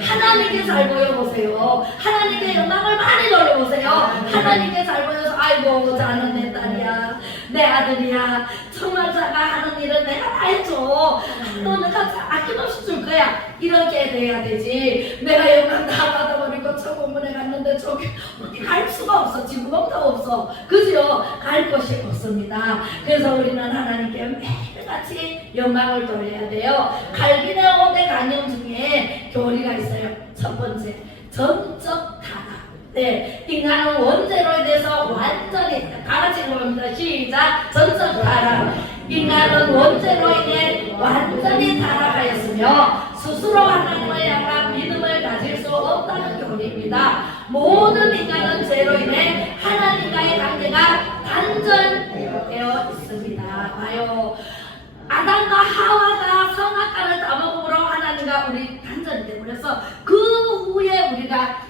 하나님께 잘 보여보세요. 하나님께 영광을 많이 돌려보세요. 하나님께 잘 보여서 아이고 자는 내 딸이야 내 아들이야 정말 자가 하는 일은 내가 다 해줘. 너 내가 아낌없이 줄 거야. 이렇게 돼야 되지. 내가 영광 다 받아버리고 저 공문에 갔는데 저기 어디 갈 수가 없어. 지구멍도 없어. 그죠? 갈 곳이 없습니다. 그래서 우리는 하나님께 매일같이 영광을 돌려야 돼요. 갈비네 5대 강령 중에 교리가 있어요. 첫 번째, 전적 타락. 네, 인간은 원죄로 인해서 완전히 다 같이 읽어봅니다. 시작. 전적 타락. 인간은 원죄로 인해 완전히 타락하였으며 스스로 하나님을 향한 믿음을 가질 수 없다는 교리입니다. 모든 인간은 죄로 인해 하나님과의 관계가 단절되어 있습니다. 봐요. 아담과 하와가 선악과를 따먹음으로 하나님과 우리 단절이 되어버려서 그 후에 우리가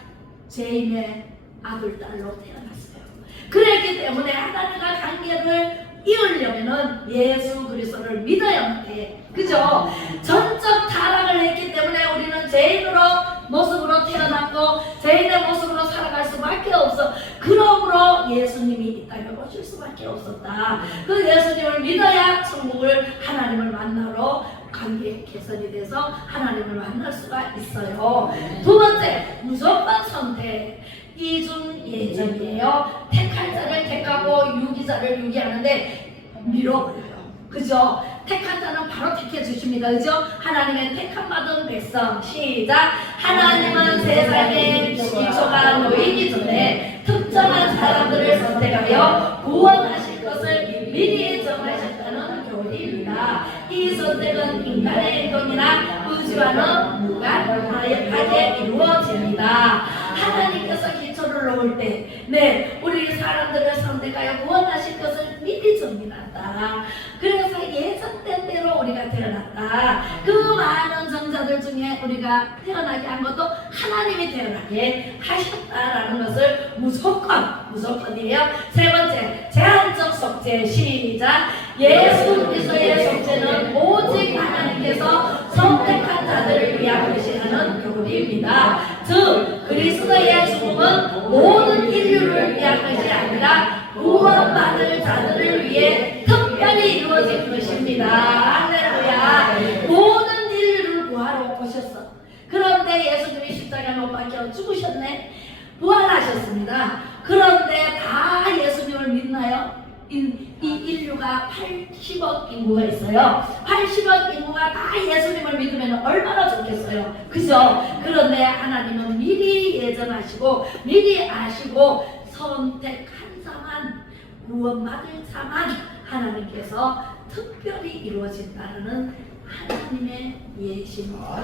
죄인의 아들, 딸로 태어났어요. 그랬기 때문에 하나님과 관계를 이으려면은 예수 그리스도를 믿어야 해. 그죠? 전적 타락을 했기 때문에 우리는 죄인으로 모습으로 태어났고 죄인의 모습으로 살아갈 수밖에 없어. 그러므로 예수님이 이 땅에 오실 수밖에 없었다. 그 예수님을 믿어야 천국을 하나님을 만나러 관계 개선이 돼서 하나님을 만날 수가 있어요. 두 번째, 무조건 선택. 이중 예정이에요. 택할 자를 택하고 유기자를 유기하는데 밀어버려요. 그죠? 택한 자는 바로 택해 주십니다. 그죠? 하나님의 택함 받은 백성. 시작. 하나님은 세상에 기초가 놓이기 전에 특정한 사람들을 선택하여 구원하실 것을 미리 정하셨다는 교리입니다. 이 선택은 인간의 행동이나 의지와는 무관하게 이루어집니다. 하나님께서 기초를 놓을 때, 네, 우리 사람들을 선택하여 구원하실 것을 미리 정리한다. 그래서 예정된 대로 우리가 태어났다. 그 많은 정자들 중에 우리가 태어나게 한 것도 하나님이 태어나게 하셨다라는 것을 무조건이에요. 세 번째, 제한적 속죄. 시작. 예수 그리스도의 속죄는 오직 하나님께서 선택한 자들을 위한 것이라는 교리입니다. 즉 그리스도의 죽음은 모든 인류를 위한 것이 아니라 구원받을 자들을 위해 특별히 이루어진 것입니다. 할렐루야. 모든 인류를 구하러 오셨어. 그런데 예수님이 십자가에 못 박혀 죽으셨네. 부활하셨습니다. 그런데 다 예수님을 믿나요? 이 인류가 80억 인구가 있어요. 80억 인구가 다 예수님을 믿으면 얼마나 좋겠어요. 그죠? 그런데 하나님은 미리 예정하시고 미리 아시고 선택한 자만, 구원받을 자만 하나님께서 특별히 이루어진다는 하나님의 예시입니다.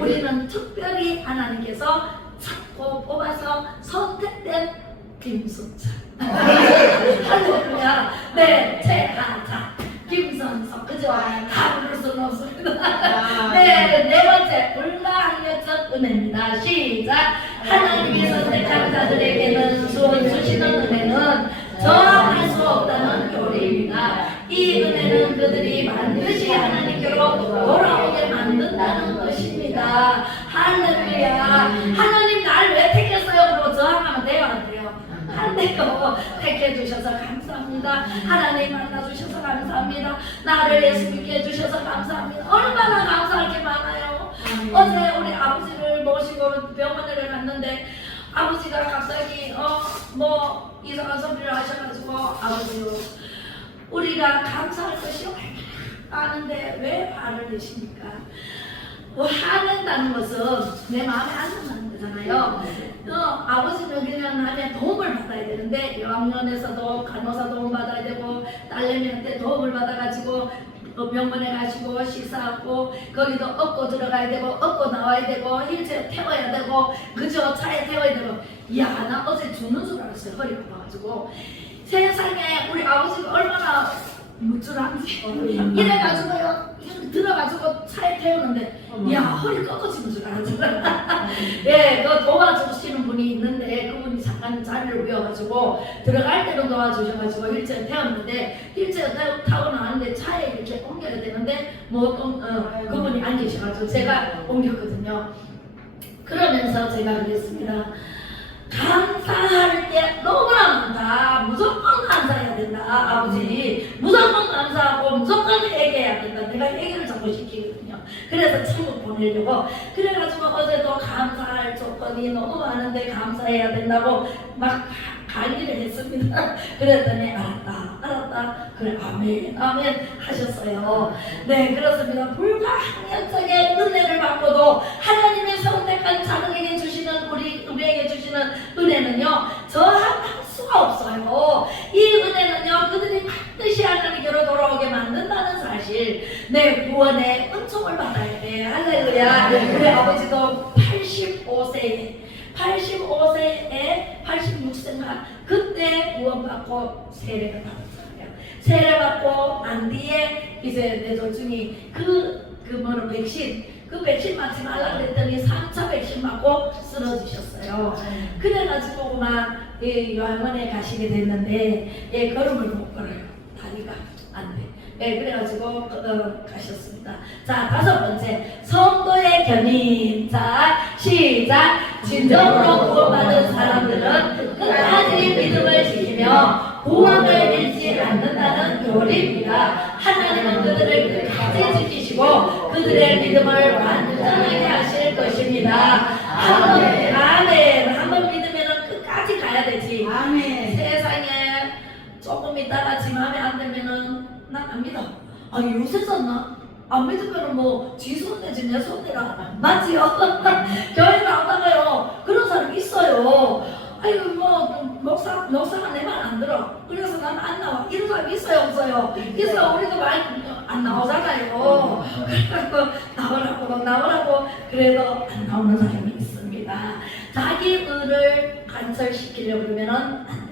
우리는 특별히 하나님께서 찾고 뽑아서 선택된 김숙자. 할렐루야. 네, 최하자, 김선석, 그죠? 다 부를 수는 없습니다. 네, 네 번째, 불가항력적 은혜입니다. 시작. 하나님이 선택한 자들에게는 주시는 은혜는 저항할 수 없다는 교리입니다. 이 은혜는 그들이 반드시 하나님께로 돌아오게 만든다는 것입니다. 할렐루야. 하나님 날 왜 택했어요? 그러고 저항하면 돼요, 안 돼요? 안 돼요. 택해 주셔서 감사합니다. 하나님 만나 주셔서 감사합니다. 나를 예수 믿게 해주셔서 감사합니다. 얼마나 감사할 게 많아요. 어제 우리 아버지를 모시고 병원에 갔는데 아버지가 갑자기 뭐 이상한 소리를 하셔가지고 아버지로 우리가 감사할 것이 많은데 왜 화를 내십니까? 화낸다는 것은 내 마음에 안 든다는 거잖아요. 아버지는 그냥 남의 도움을 받아야 되는데 영양원에서도 간호사 도움 받아야 되고 딸내미한테 도움을 받아가지고 병원에 가시고 식사하고 거기도 업고 들어가야 되고 업고 나와야 되고 힐체어 태워야 되고 그저 차에 태워야 되고 이야, 나 어제 죽는 줄 알았어요. 허리가 아파가지고. 세상에 우리 아버지가 얼마나 무줄한지 이래가지고요, 들어가지고 차에 태우는데 이야, 허리 꺾어지는 줄 알았잖아. 예, 그 도와주시는 분이 있는데 그분이 잠깐 자리를 비워가지고 들어갈 때는 도와주셔가지고 휠체어 태웠는데, 휠체어 타고 나왔는데 차에 이렇게 옮겨야 되는데 그분이 안 계셔가지고 제가 옮겼거든요. 그러면서 제가 그랬습니다. 감사할 게 너무나 많다. 무조건 감사해야 된다. 아버지 무조건 감사하고 무조건 회개해야 된다. 내가 회개를 자꾸 시키거든요. 그래서 천국 보내려고. 그래가지고 어제도 감사할 조건이 너무 많은데 감사해야 된다고 막 강의를 했습니다. 그랬더니 알았다 그래, 아멘 하셨어요. 네, 그렇습니다. 불가항력적인 은혜를 받고도 하나님의 선택한 자들에게 주시는 우리에게 주시는 은혜는요, 저할 수가 없어요. 이 은혜는요, 그들이 반드시 하나님께로 돌아오게 만든다는 사실. 네, 구원의 은총을 받아야 돼. 할렐루야. 우리 아버지도 85세에 86세인가 그때 구원받고 세례를 받았어요. 세례받고 난 뒤에 이제 뇌졸중이 그 백신 맞지 말라 그랬더니 3차 백신 맞고 쓰러지셨어요. 그래가지고 막 요양원에 가시게 됐는데 걸음을 못 걸어요. 다리가 안 돼. 네, 그래가지고 가셨습니다. 자, 5번째, 성도의 견인. 자, 시작. 진정으로 구원받은 사람들은 끝까지 믿음을 지키며 구원을 잃지 않는다는 교리입니다. 하나님은 그들을 끝까지 지키시고 그들의 믿음을 완전하게 하실 것입니다. 한번 믿으면 끝까지 가야 되지. 아멘. 세상에 조금 있다가 지 마음에 안 들면은 난 안 믿어. 아니, 요새 썼나? 안 믿으면 뭐 지손 내지 내 손내라. 맞지요? 교회 나오다가요 그런 사람 있어요. 아이고 뭐 목사가 내 말 안 들어. 그래서 난 안 나와. 이런 사람 있어요 없어요? 있어. 우리도 말 안 나오잖아요. 그래서 나오라고 그래도 안 나오는 사람이 있습니다. 자기 의를 간설시키려고 그러면은 안 됩니다.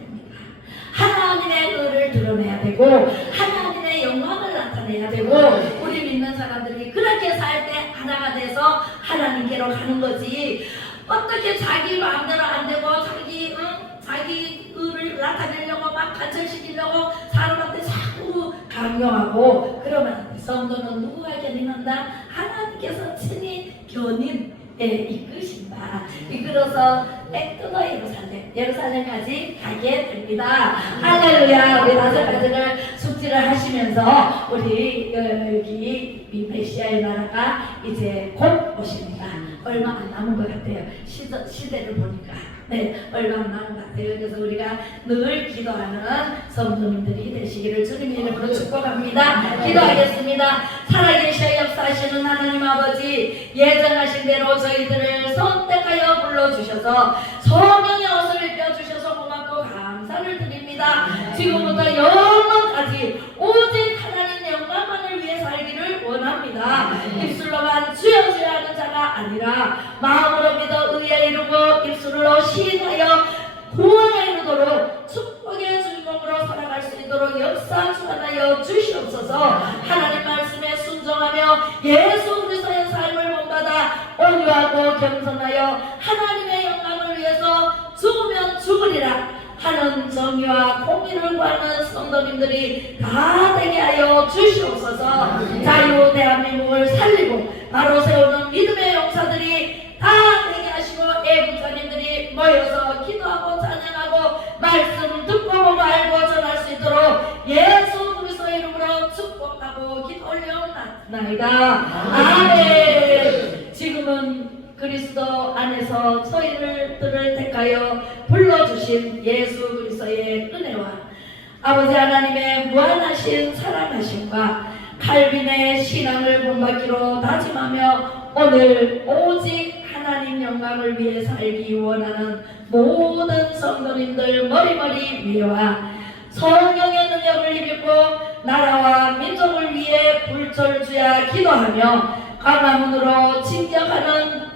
하나님의 의를 드러내야 되고 하나님의 영광을 나타내야 되고, 우리 믿는 사람들이 그렇게 살 때 하나가 돼서 하나님께로 가는 거지. 어떻게 자기 마음대로 안 되고 자기 의를 나타내려고 막 간철시키려고 사람한테 자꾸 강요하고 그러면 안 돼. 성도는 누구가 견인한다? 하나님께서 친히 이끄신다. 이끌어서 땡뜯어 예루살렘까지 가게 됩니다. 할렐루야. 우리 5가지를 숙지를 하시면서 우리 여기 이 메시아의 나라가 이제 곧 오십니다. 얼마 안 남은 것 같아요. 시대를 보니까. 네, 얼마 안 남은 것 같아요. 그래서 우리가 늘 기도하는 성도님들이 되시기를 주님의 이름으로 축복합니다. 기도하겠습니다. 살아계셔 역사하시는 하나님 아버지, 예정하신 대로 저희들을 선택하여 불러주셔서 성령의 옷을 입혀주셔서 고맙고 감사를 드립니다. 지금부터 영원까지 오직 하나님 영광만을 위해 살기를 원합니다. 입술로만 주여 주여 하는 자가 아니라 마음으로 믿어 의에 이루고 입술로 시인하여 구원에 이르도록 축복의 주인공으로 살아갈 수 있도록 역사 주관하여 주시옵소서. 하나님 말씀에 순종하며 예수 그리스도의 삶을 본받아 온유하고 겸손하여 하나님의 영광을 위해서 죽으면 죽으리라 하는 정의와 공의를 구하는 성도님들이 다 되게 하여 주시옵소서. 자유 대한민국을 살리고 바로 세우는 믿음의 용사들이 다 되게 하시고, 애국자님들이 모여서 기도하고 찬양하고 말씀 듣고 보고 알고 전할 수 있도록 예수 그리스도의 이름으로 축복하고 기도 올려옵나이다. 아멘. 지금은 그리스도 안에서 저희들을 택하여 불러주신 예수 그리스도의 은혜와 아버지 하나님의 무한하신 사랑하심과 칼빈의 신앙을 본받기로 다짐하며 오늘 오직 하나님 영광을 위해 살기 원하는 모든 성도님들 머리머리 위에와 성령의 능력을 입고 나라와 민족을 위해 불철주야 기도하며 광화문으로 진격하는